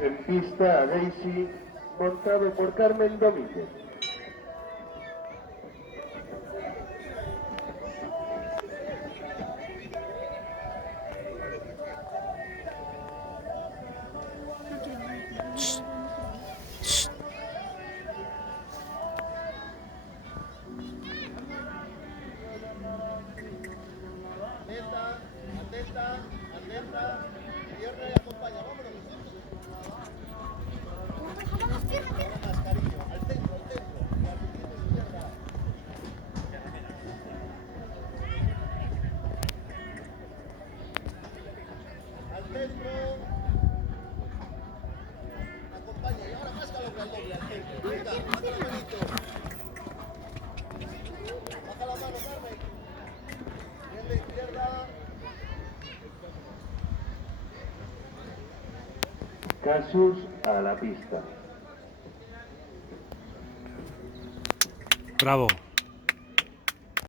En pista, Daisy, montado por Carmen Domínguez. Atenta, cierra y acompaña, vámonos. Ahora más, cariño, al centro, la rutina izquierda. Al centro. Acompaña, y ahora más al doble, al centro. Venga, baja la manito. Baja la mano, Carmen. Bien de izquierda. Casus a la pista. Bravo.